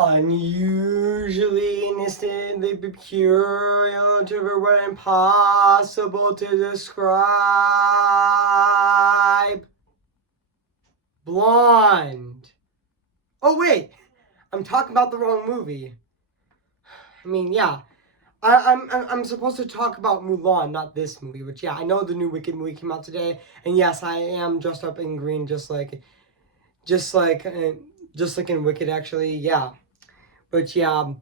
Unusually instantly peculiar to the word impossible to describe. Blonde. Oh wait, I'm talking about the wrong movie. I mean, yeah. I'm supposed to talk about Mulan, not this movie. Which yeah, I know the new Wicked movie came out today, and yes, I am dressed up in green, just like, just like in Wicked actually. Yeah, but yeah,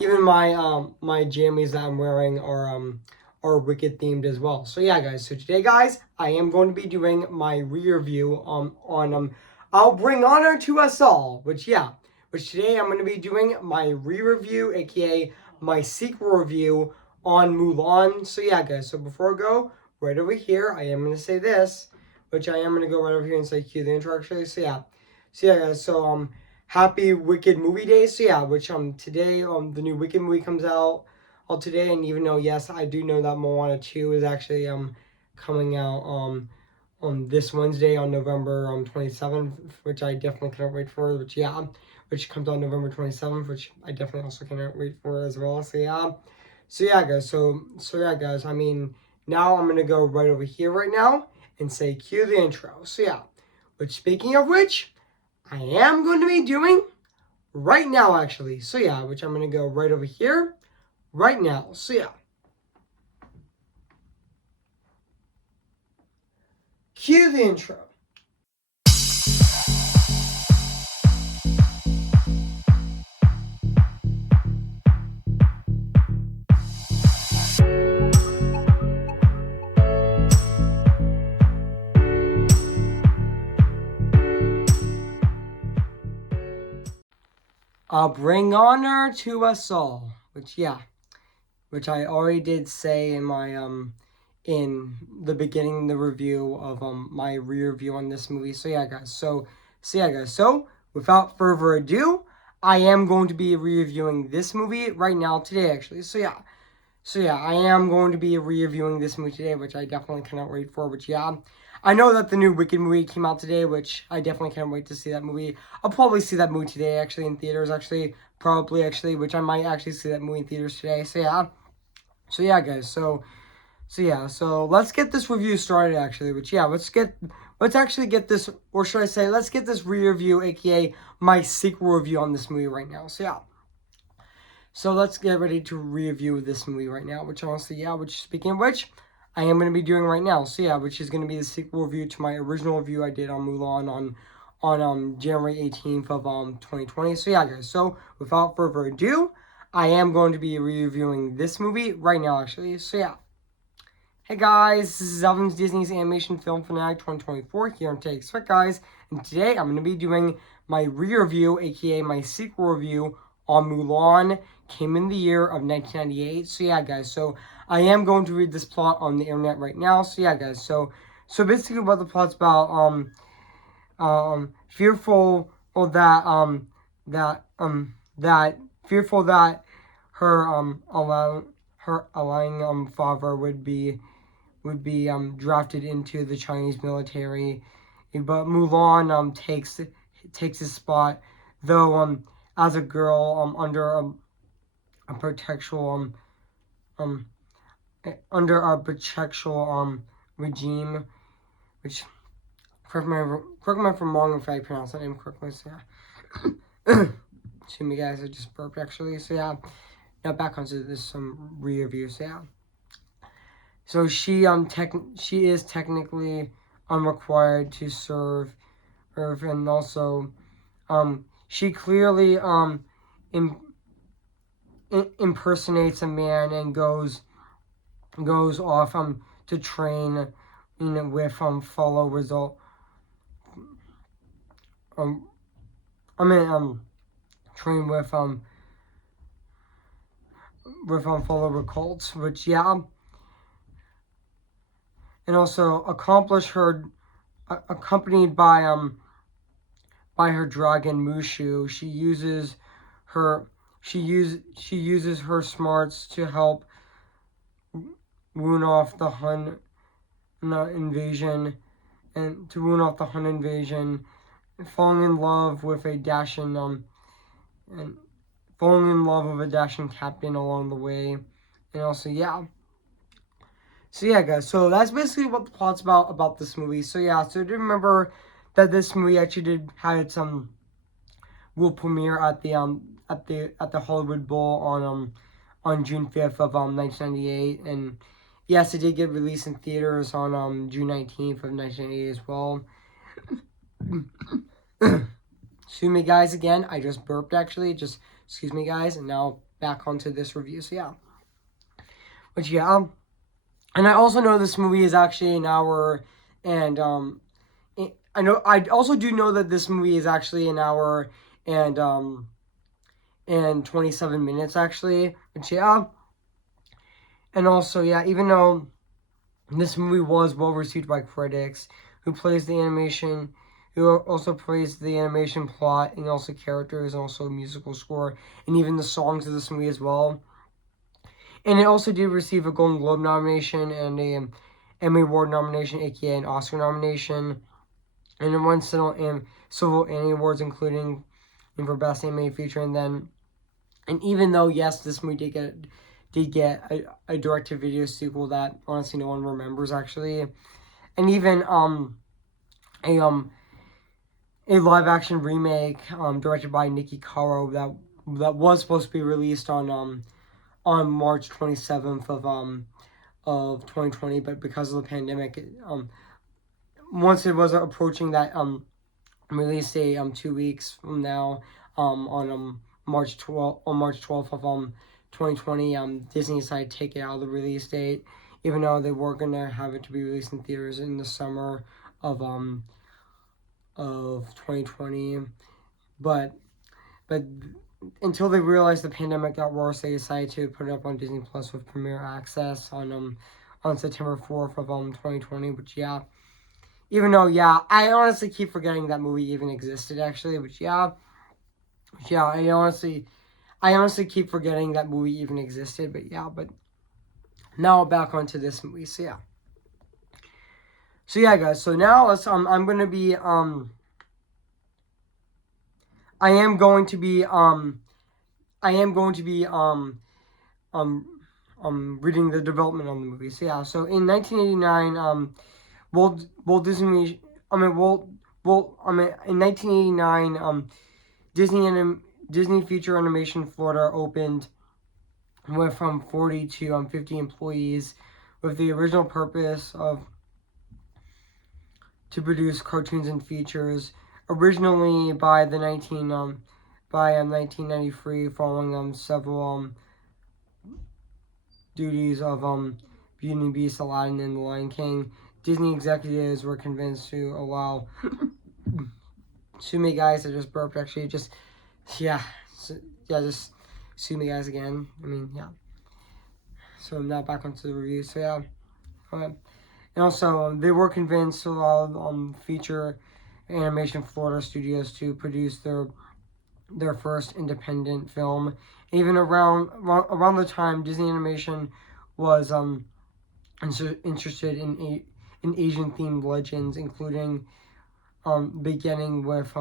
even my jammies that I'm wearing are Wicked themed as well. So yeah, guys. So today, guys, I am going to be doing my re-review on I'll Bring Honor to Us All. Which today I'm going to be doing my re-review, aka my sequel review on Mulan. So yeah, guys. So before I go right over here, I am going to say this, which I am going to go right over here and say cue the intro actually. So yeah, guys. So happy Wicked movie day. So yeah, which today the new Wicked movie comes out today, and even though yes, I do know that Moana 2 is actually coming out on this Wednesday on November 27th, which I definitely cannot wait for. Which comes out November 27th, which I definitely also cannot wait for as well. So yeah, guys. So yeah, guys. I mean, now I'm gonna go right over here right now and say cue the intro. So yeah, which speaking of which, I am going to be doing right now, actually. So yeah, which I'm going to go right over here right now. So yeah. Cue the intro. I'll bring honor to us all. Which I already did say in my in the beginning the review of my re-review on this movie. So yeah, guys. So without further ado, I am going to be reviewing this movie right now today actually. So yeah, I am going to be reviewing this movie today, which I definitely cannot wait for. Which yeah, I know that the new Wicked movie came out today, which I definitely can't wait to see that movie. I'll probably see that movie today, actually, in theaters, actually, probably, actually, which I might actually see that movie in theaters today. So yeah, guys. So let's get this review started, actually. Which yeah, let's actually get this, or should I say, let's get this re-review, aka my sequel review on this movie right now. So yeah. So let's get ready to review this movie right now, which honestly, yeah, which speaking of which, I am going to be doing right now. So yeah, which is going to be the sequel review to my original review I did on Mulan on January 18th of 2020. So yeah, guys. So without further ado, I am going to be reviewing this movie right now, actually. So yeah. Hey guys, this is Elvin's Disney's Animation Film Fanatic 2024 here on Take Expect, guys. And today I'm going to be doing my re-review, aka my sequel review on Mulan, came in the year of 1998. So yeah, guys. So I am going to read this plot on the internet right now. So yeah, guys. So basically, what the plot's about, fearful that fearful that her allowing father would be drafted into the Chinese military, but Mulan takes his spot, though as a girl under a protectual under a protectual regime, which correct me if I'm wrong if I pronounce that name correctly. So yeah. Excuse me, guys. I just burped actually. So yeah. Now back onto this some re-review. So yeah. So she is technically required to serve, and also she clearly impersonates a man and goes off to train with follow result train with follow cults, which yeah, and also accomplish her accompanied by her dragon Mushu. She uses her smarts to help wound off the Hun invasion, falling in love with a dashing falling in love with a dashing captain along the way, and also yeah. So yeah, guys. So that's basically what the plot's about this movie. So yeah. So do remember that this movie actually did had its world premiere at the Hollywood Bowl on June 5th of 1998, and yes, it did get released in theaters on June 19th of 1998 as well. Excuse me, guys. Again, I just burped actually. Just excuse me, guys. And now back onto this review. So yeah, but yeah, and I also know this movie is actually an hour, and I also do know that this movie is actually an hour and 27 minutes actually. But yeah, and also yeah, even though this movie was well received by critics, who also praised the animation plot and also characters and also musical score and even the songs of this movie as well. And it also did receive a Golden Globe nomination and a Emmy Award nomination, aka an Oscar nomination, and it won several Annie Awards, including for Best Animated Feature. And even though yes, this movie did get a direct-to-video sequel that honestly no one remembers actually, and even a live-action remake directed by Nikki Caro that was supposed to be released on March 27th of 2020, but because of the pandemic, once it was approaching that release date 2 weeks from now on March 12th of 2020, Disney decided to take it out of the release date, even though they were gonna have it to be released in theaters in the summer of 2020, but until they realized the pandemic got worse, they decided to put it up on Disney Plus with premiere access on September 4th of 2020. But yeah, even though yeah, I honestly keep forgetting that movie even existed actually. But yeah, I honestly keep forgetting that movie even existed. But yeah, but now back onto this movie. So yeah, guys. So now let's I'm gonna be I am going to be reading the development on the movie. So yeah, so in 1989, Walt Disney, I mean in 1989, Disney Feature Animation Florida opened with 40 to 50 employees, with the original purpose of to produce cartoons and features. Originally by 1993, following several duties of Beauty and the Beast, Aladdin, and The Lion King, Disney executives were convinced to allow. Sue me, guys. I just burped. Actually, just yeah, just sue me, guys, again. I mean, yeah. So I'm now back onto the review. So yeah, and also they were convinced to allow feature animation Florida studios to produce their first independent film. Even around the time Disney Animation was interested in Asian themed legends, including beginning with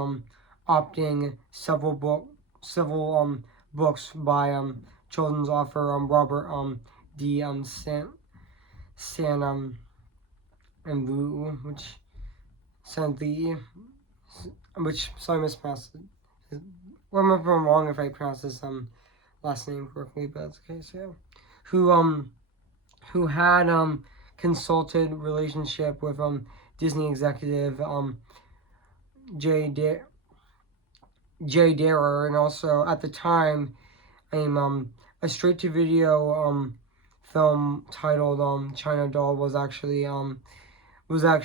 opting several books by children's author Robert D San and Lu, which sorry, I mispronounced it. Well, if I'm wrong if I pronounce this last name correctly, but that's okay. So, who had consulted relationship with Disney executive Jay Darer, and also at the time a straight to video film titled China Doll was actually was a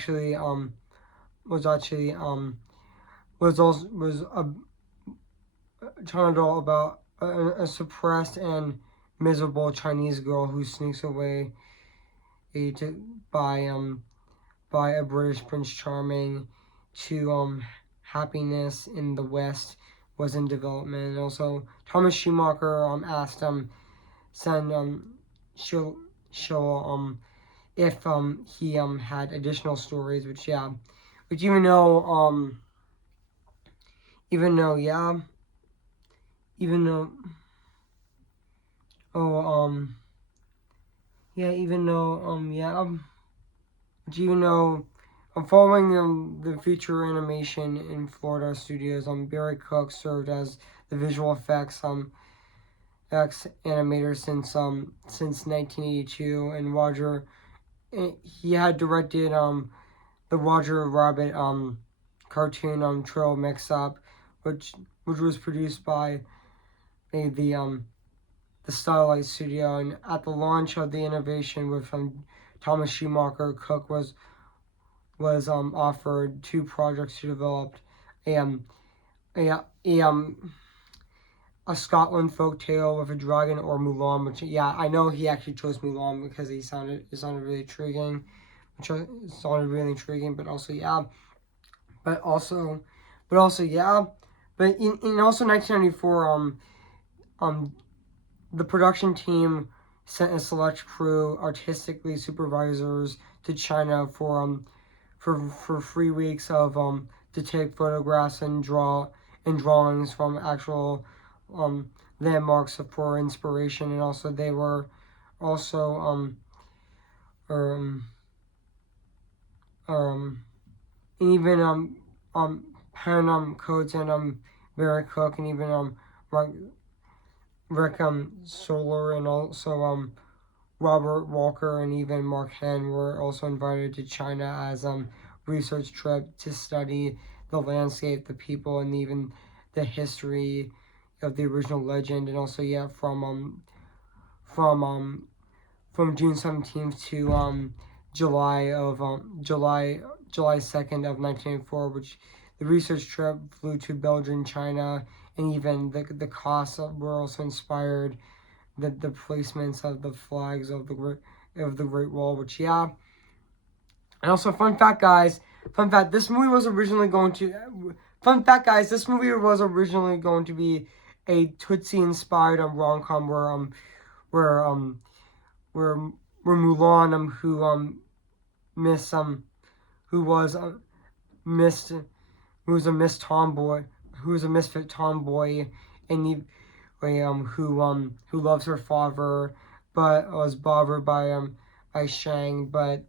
China Doll about a suppressed and miserable Chinese girl who sneaks away by a British Prince Charming to happiness in the West was in development. And also Thomas Schumacher asked show if he had additional stories, which even though even though Oh, yeah, even though, yeah, do you know, I'm following the feature animation in Florida studios. Barry Cook served as the visual effects ex animator since 1982, and he had directed the Roger Rabbit cartoon Trail Mix Up, which was produced by the the Starlight Studio, and at the launch of the innovation with Thomas Schumacher, Cook was offered two projects to develop a a, a a Scotland folk tale with a dragon, or Mulan, which, yeah, I know he actually chose Mulan because it sounded really intriguing, but also, yeah, but also but also, yeah, but in also 1994, um the production team sent a select crew, artistically supervisors, to China for 3 weeks to take photographs and drawings from actual landmarks for inspiration, and also they were also um um even pen codes and Barry Cook, and even Rick, Solar, and also Robert Walker, and even Mark Hen were also invited to China as research trip to study the landscape, the people, and even the history of the original legend. And also, yeah, from from June 17th to July 2nd of 1984, which the research trip flew to Belgium, China, and even the costs were also inspired the placements of the flags of the Great Wall, which, yeah. And also, fun fact, this movie was originally going to this movie was originally going to be a Tootsie inspired rom-com where where where Mulan miss who was missed who was a miss tomboy who was a misfit tomboy, and who loves her father, but was bothered by Shang, but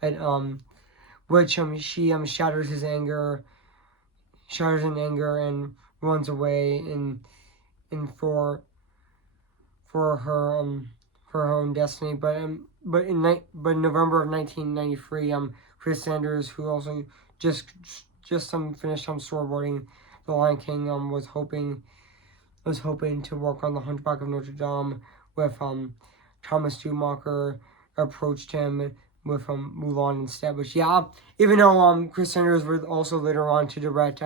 and which she shatters in anger, and runs away, and for her for her own destiny. But in November of 1993, Chris Sanders, who also just finished storyboarding The Lion King, was hoping to work on The Hunchback of Notre Dame with Thomas Schumacher, approached him with Mulan instead. Which, yeah, even though Chris Sanders would also later on to direct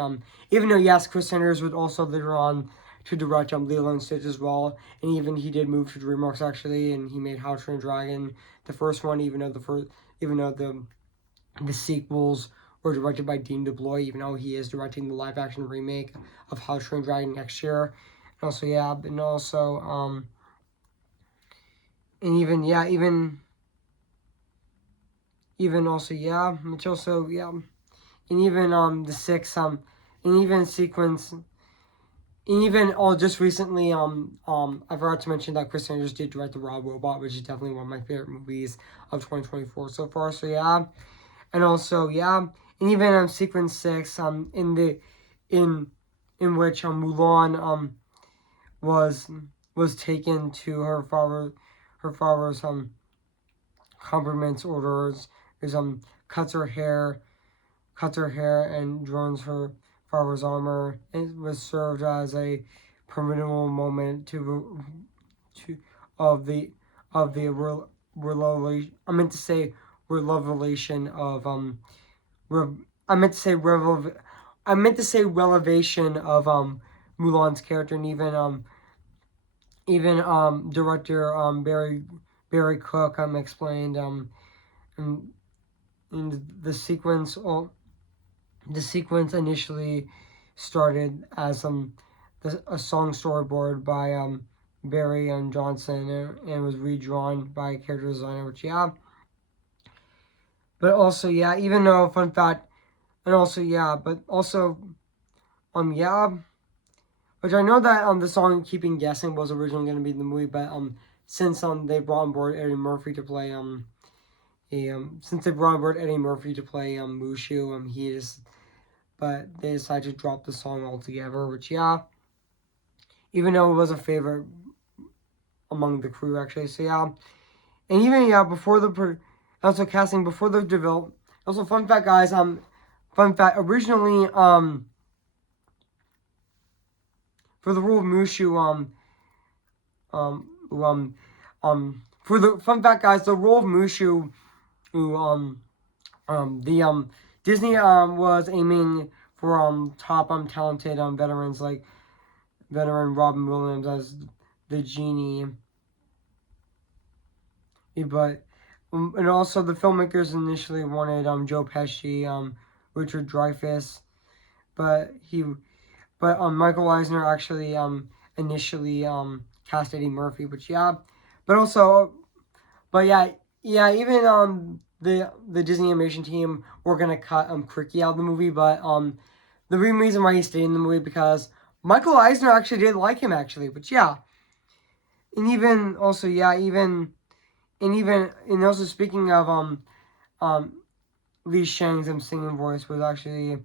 even though, yes, Chris Sanders would also later on to direct Lilo and Stitch as well, and even he did move to DreamWorks actually, and he made How to Train a Dragon, the first one, even though the sequels were directed by Dean DeBlois, even though he is directing the live action remake of How to Train a Dragon next year. And also, yeah, and also and even, yeah, even also, yeah, which also, yeah, and even the six and even sequence, and even just recently I forgot to mention that Chris Sanders did direct the Rob Robot, which is definitely one of my favorite movies of 2024 so far. So, yeah, and also, yeah, and even sequence 6 in in which Mulan was taken to her father's compliments orders, is cuts her hair and joins her father's armor. It was served as a pivotal moment to of the revelation. I meant to say revelation of I meant to say revelation of Mulan's character, and even director Barry Cook explained in, in the sequence initially started as a song storyboard by Barry and Johnson, and was redrawn by a character designer, which, yeah. But also, yeah, even though, fun fact, and also, yeah, but also yeah, which I know that the song "Keeping Guessing" was originally going to be in the movie, but since they brought on board Eddie Murphy to play since they brought on board Eddie Murphy to play Mushu, but they decided to drop the song altogether, which yeah, even though it was a favorite among the crew actually, so yeah, and even yeah before the also casting before the develop. Also, fun fact, guys. Fun fact. Originally, for the role of Mushu, who, for the fun fact, guys, the role of Mushu, who, the Disney was aiming for top talented veterans like veteran Robin Williams as the genie, but and also the filmmakers initially wanted Joe Pesci, Richard Dreyfuss, but Michael Eisner actually initially cast Eddie Murphy, which yeah, but also but yeah even the Disney animation team were gonna cut Cricky out of the movie, but the main reason why he stayed in the movie because Michael Eisner actually did like him actually, but yeah, and even also yeah and also speaking of um Lee Shang's singing voice was actually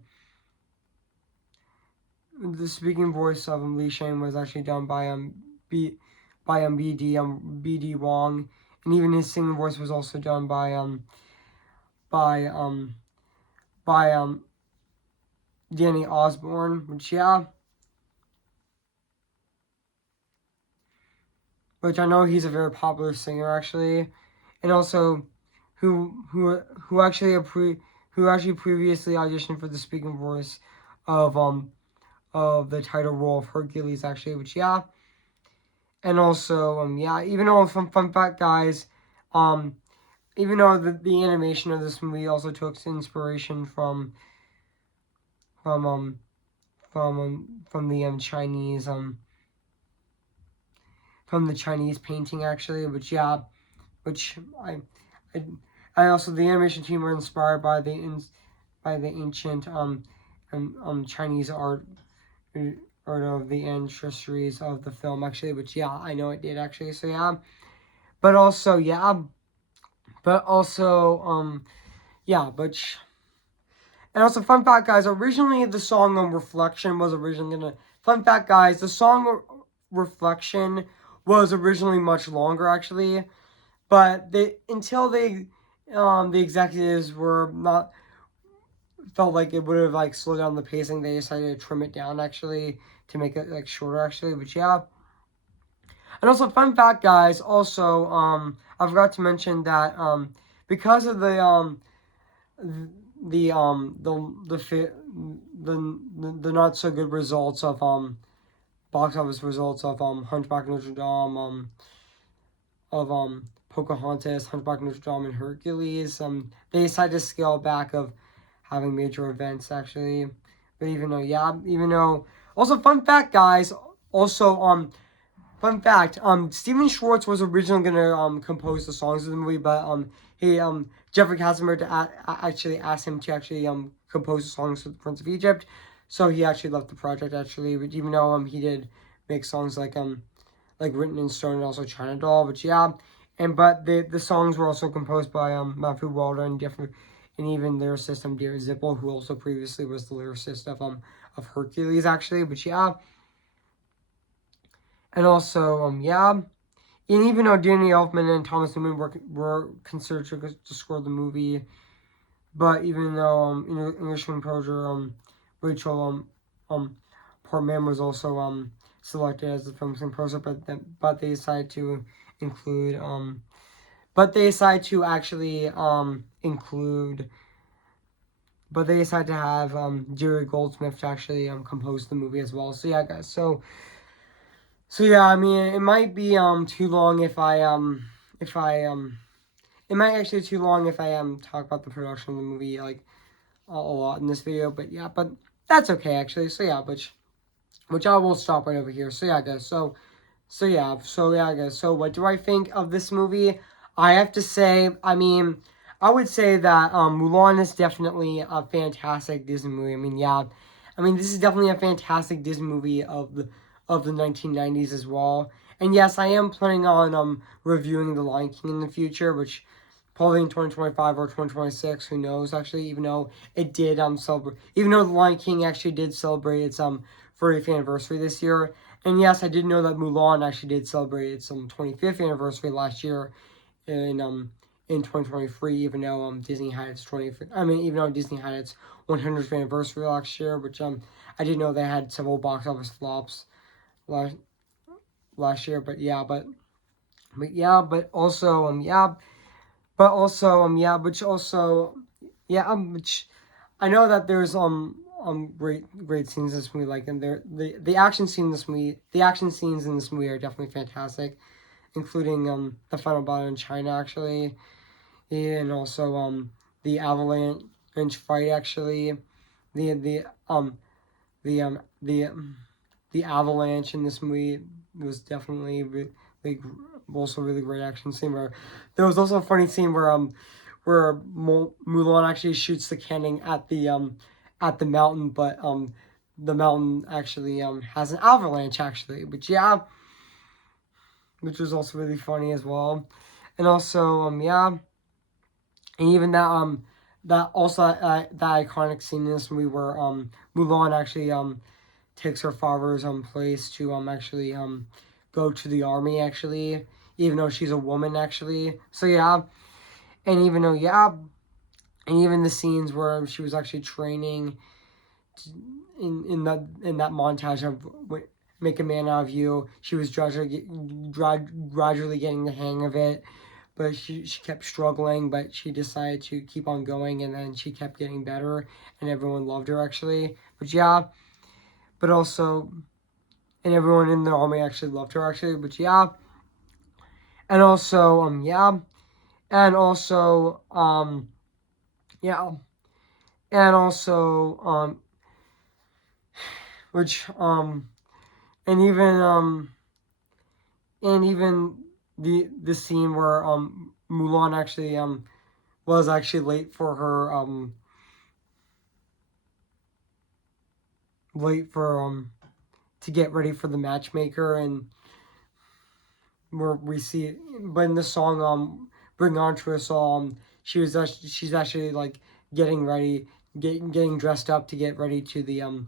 the speaking voice of Lee Shang was actually done by BD Wong, and even his singing voice was also done by by Danny Osborne, which I know he's a very popular singer actually, and also who actually who actually previously auditioned for the speaking voice of the title role of Hercules actually, which yeah. And also, yeah, even though fun fact, guys, even though the animation of this movie also took inspiration from um from the Chinese from the Chinese painting actually, which yeah, which I, I also the animation team were inspired by the ancient Chinese art of the ancestries of the film actually, which yeah, I know it did actually. So yeah, but also yeah, but also yeah, but and also fun fact, guys. Originally, the song "Reflection" was originally gonna. Fun fact, guys. The song "Reflection" was originally much longer actually, but the executives were not felt like it would have like slowed down the pacing. They decided to trim it down actually to make it like shorter actually. But yeah, and also fun fact, guys. Also, I forgot to mention that because of the not so good results of box office results of Hunchback of Notre Dame, of Pocahontas, Hunchback of Notre Dame, and Hercules. They decided to scale back of having major events actually. But even though also fun fact, guys. Also fun fact, Steven Schwartz was originally gonna compose the songs of the movie, but he Jeffrey Katzenberg actually asked him to actually compose the songs for the Prince of Egypt, so he actually left the project actually. Even though he did make songs like Written in Stone and also China Doll, but yeah, but the songs were also composed by Matthew Walder and even lyricist Dear Zippel, who also previously was the lyricist of Hercules actually, but yeah. And also, yeah, and even though Danny Elfman and Thomas Newman were considered to score the movie, but even though English composer Rachel Portman was also selected as the film's composer, but they decided to include but they decided to actually include. But they decided to have Jerry Goldsmith to actually compose the movie as well. So yeah, guys. So yeah, I mean, it might be too long if I it might actually be too long if I talk about the production of the movie like a lot in this video, but yeah, but that's okay actually. So yeah, which I will stop right over here. So yeah, guys. So yeah, guys. So what do I think of this movie? I have to say, I mean, I would say that Mulan is definitely a fantastic Disney movie. I mean, yeah, I mean this is definitely a fantastic Disney movie of the 1990s as well. And yes, I am planning on reviewing The Lion King in the future, which probably in 2025 or 2026, who knows actually, even though it did celebrate, even though The Lion King actually did celebrate its 40th anniversary this year. And yes, I did know that Mulan actually did celebrate its 25th anniversary last year in 2023, even though Disney had its 20th, even though Disney had its 100th anniversary last year, which I did know they had several box office flops last year, but yeah, but also which also which I know that there's great scenes in this movie, like, and the action scenes in this movie, the action scenes in this movie are definitely fantastic, including the final battle in China actually, and also the avalanche fight actually, the the um the the the avalanche in this movie was definitely really, also really great action scene. Where there was also a funny scene where Mulan actually shoots the cannon at the mountain, but the mountain actually has an avalanche actually, which was also really funny as well. And also and even that also that iconic scene in this movie where Mulan actually takes her father's place to actually go to the army actually, even though she's a woman actually. So yeah, and even though and even the scenes where she was actually training in that montage of Make a Man Out of You, she was gradually getting the hang of it, but she kept struggling, but she decided to keep on going, and then she kept getting better, and everyone loved her actually. But also, and everyone in the army actually loved her actually. And also and also yeah, and also which and even the scene where Mulan actually was actually late for her late for to get ready for the matchmaker, and where we see, but in the song Bring On To Us All, she's actually like getting ready, getting dressed up to get ready to to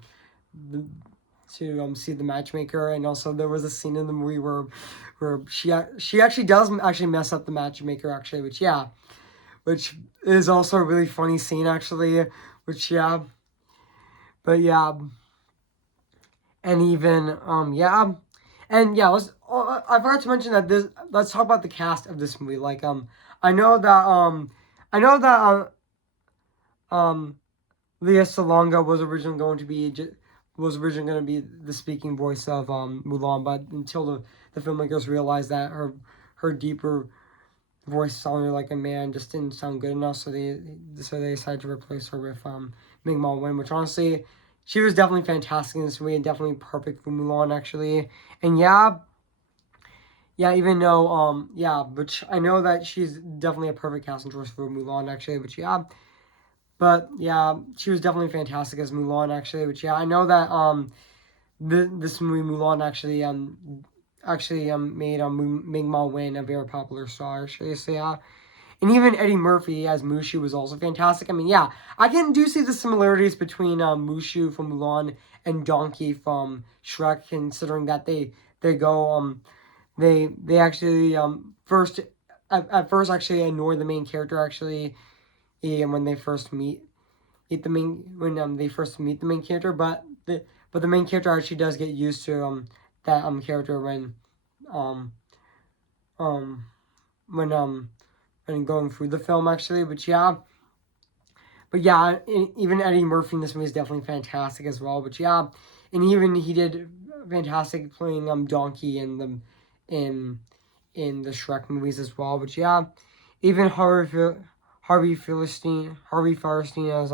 see the matchmaker. And also there was a scene in the movie where she actually does actually mess up the matchmaker actually, which is also a really funny scene actually, which but and even and let's I forgot to mention that this let's talk about the cast of this movie. Like I know that I know that Leah Salonga was originally going to be the speaking voice of Mulan, but until the filmmakers realized that her deeper voice sounded like a man just didn't sound good enough, so they decided to replace her with Ming Ma Wen, which honestly, she was definitely fantastic in this movie and definitely perfect for Mulan actually. And even though but I know that she's definitely a perfect casting choice for Mulan actually, but she was definitely fantastic as Mulan actually, I know that this movie Mulan actually made Ming Ma Wen a very popular star actually. So and even Eddie Murphy as Mushu was also fantastic. I mean, I can do see the similarities between Mushu from Mulan and Donkey from Shrek, considering that they go they actually first at first actually annoy the main character actually, and when they first meet they first meet the main character, but the main character actually does get used to that character um um when going through the film actually. Even Eddie Murphy in this movie is definitely fantastic as well. And even he did fantastic playing Donkey in in the Shrek movies as well. Even Harvey Firestein as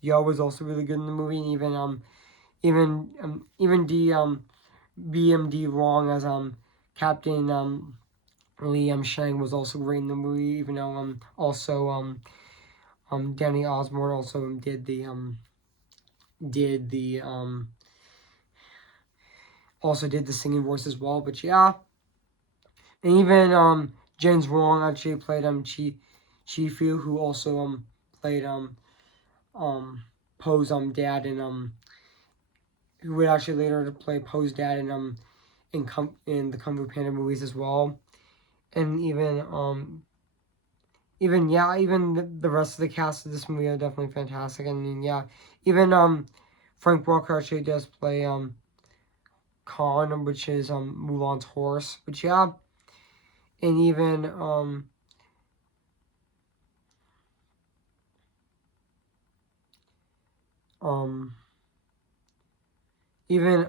Yo was also really good in the movie, and even D BMD Wrong as Captain Liam Shang was also great in the movie, even though also Danny Osborne also did the also did the singing voice as well. But yeah, and even James Wong actually played Chifu, who also played Poe's dad, and who would actually later play Poe's dad in the Kung Fu Panda movies as well. And even the rest of the cast of this movie are definitely fantastic. I mean, yeah, even Frank Walker actually does play Khan, which is Mulan's horse. But yeah, and um even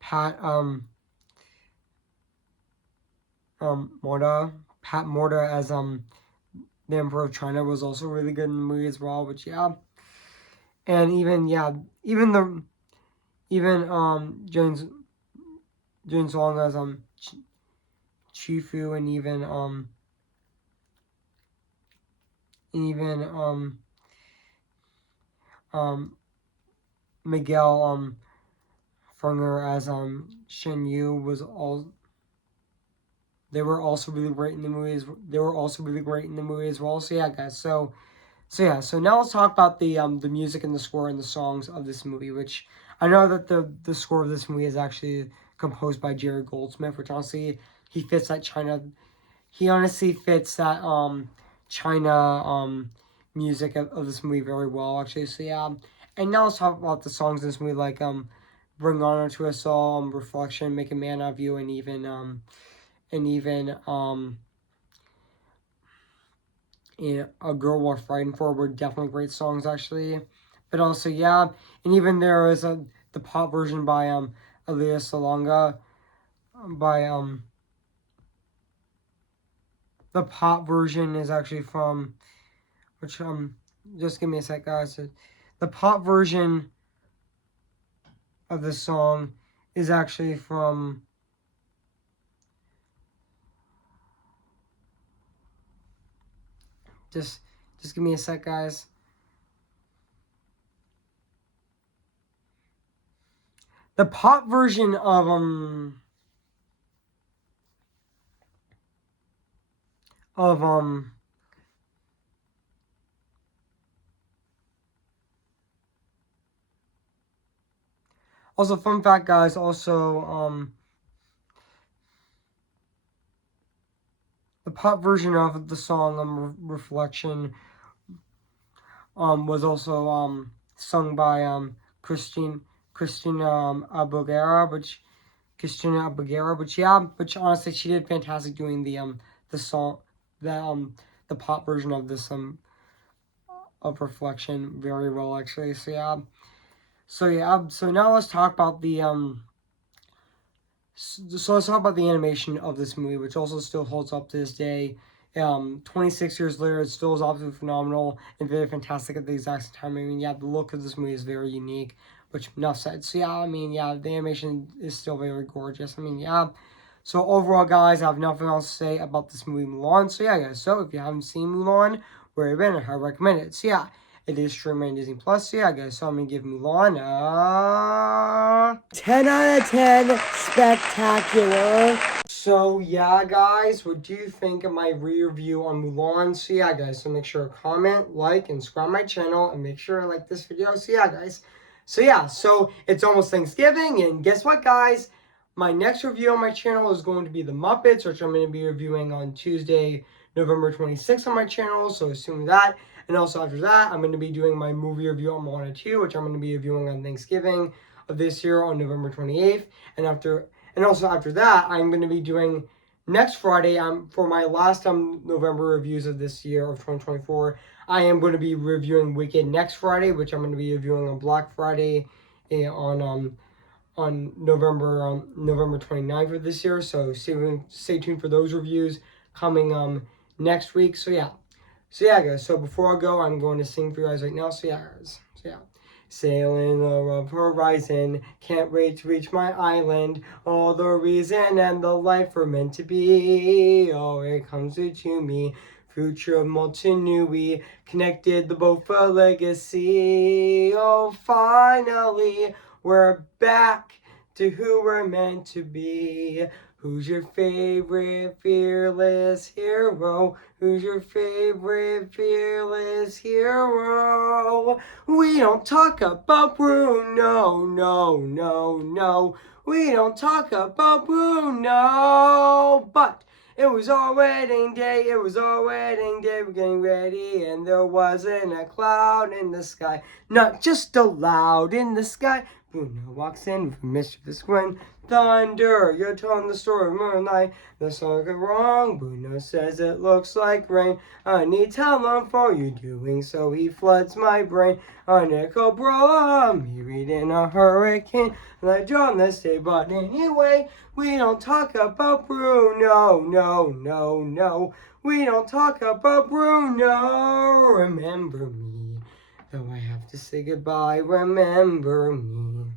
Pat Morta as the Emperor of China was also really good in the movie as well. But yeah, and even the even James Long as Chifu, and even um Miguel Funger as Shen Yu was all. They were also really great in the movies. They were also really great in the movie as well. So yeah, guys. So now let's talk about the music and the score and the songs of this movie. Which I know that the score of this movie is actually composed by Jerry Goldsmith, which honestly he fits that China. He honestly fits that China music of this movie very well. Actually, so yeah. And now let's talk about the songs in this movie, like "Bring Honor to Us All," "Reflection," "Make a Man of You," and even "A Girl Worth Fighting For" were definitely great songs actually. But also yeah, and even there is the pop version by Alia Salonga by the pop version is actually from which just give me a sec, guys. The pop version of the song is actually from just give me a sec, guys. The pop version of also fun fact, guys, also the pop version of the song Reflection was also sung by Christina Aguilera, which yeah, which honestly she did fantastic doing the song the pop version of this of Reflection very well actually. So now let's talk about so let's talk about the animation of this movie, which also still holds up to this day. 26 years later, it still is absolutely phenomenal and very fantastic at the exact same time. I mean, yeah, the look of this movie is very unique, which enough said. So yeah, I mean, yeah, the animation is still very gorgeous. I mean, yeah. So overall, guys, I have nothing else to say about this movie, Mulan. So yeah, guys. So if you haven't seen Mulan, where have you been? I recommend it. So yeah. It is streaming on Disney Plus. So yeah, guys. So I'm gonna give Mulan 10 out of 10. Spectacular. So yeah, guys, what do you think of my review on Mulan? So yeah, guys. So make sure to comment, like, and subscribe my channel, and make sure to like this video. So yeah, guys. So yeah, so it's almost Thanksgiving, and guess what, guys? My next review on my channel is going to be The Muppets, which I'm going to be reviewing on Tuesday, November 26th on my channel. So assume that. And also after that, I'm going to be doing my movie review on Moana 2, which I'm going to be reviewing on Thanksgiving of this year on November 28th. And also after that, I'm going to be doing next Friday for my last November reviews of this year of 2024. I am going to be reviewing Wicked next Friday, which I'm going to be reviewing on Black Friday on November 29th of this year. So stay tuned for those reviews coming next week. So yeah. So yeah, guys. So before I go, I'm going to sing for you guys right now. So yeah, guys. So yeah. Sailing low of horizon, can't wait to reach my island. All the reason and the life we're meant to be. Oh, it comes to me. Future of Multinui, connected the boat for legacy. Oh, finally, we're back to who we're meant to be. Who's your favorite fearless hero? Who's your favorite fearless hero? We don't talk about Bruno, no, no, no. We don't talk about Bruno, but it was our wedding day, it was our wedding day, we're getting ready, and there wasn't a cloud in the sky, not just a loud in the sky. Bruno walks in with a mischievous grin. Thunder, you're telling the story of moonlight. The song got wrong. Bruno says it looks like rain. I need talent for you doing so. He floods my brain. A nickel bro, me reading a hurricane. Like John, let's say, but anyway, we don't talk about Bruno. No, no, no. We don't talk about Bruno. Remember me. Though I have to say goodbye, remember me.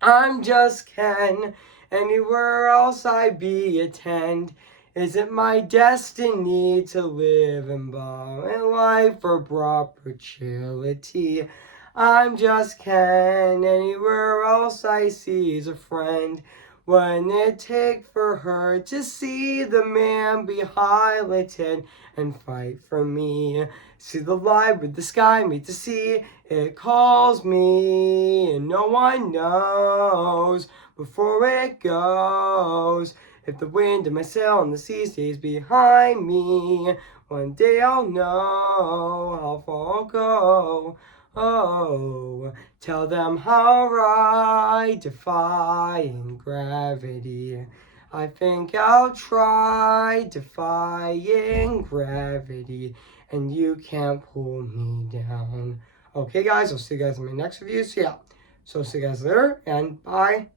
I'm just Ken. Anywhere else I be attend. Is it my destiny to live and bow in life for proper charity? I'm just Ken. Anywhere else I see is a friend. When it take for her to see the man be highlighted and fight for me. See the light with the sky, meet the sea. It calls me, and no one knows before it goes. If the wind in my sail and the sea stays behind me, one day I'll know how far I'll go. Oh, tell them how I defying gravity. I think I'll try defying gravity, and you can't pull me down. Okay, guys, I'll see you guys in my next review. So, yeah. So, see you guys later, and bye.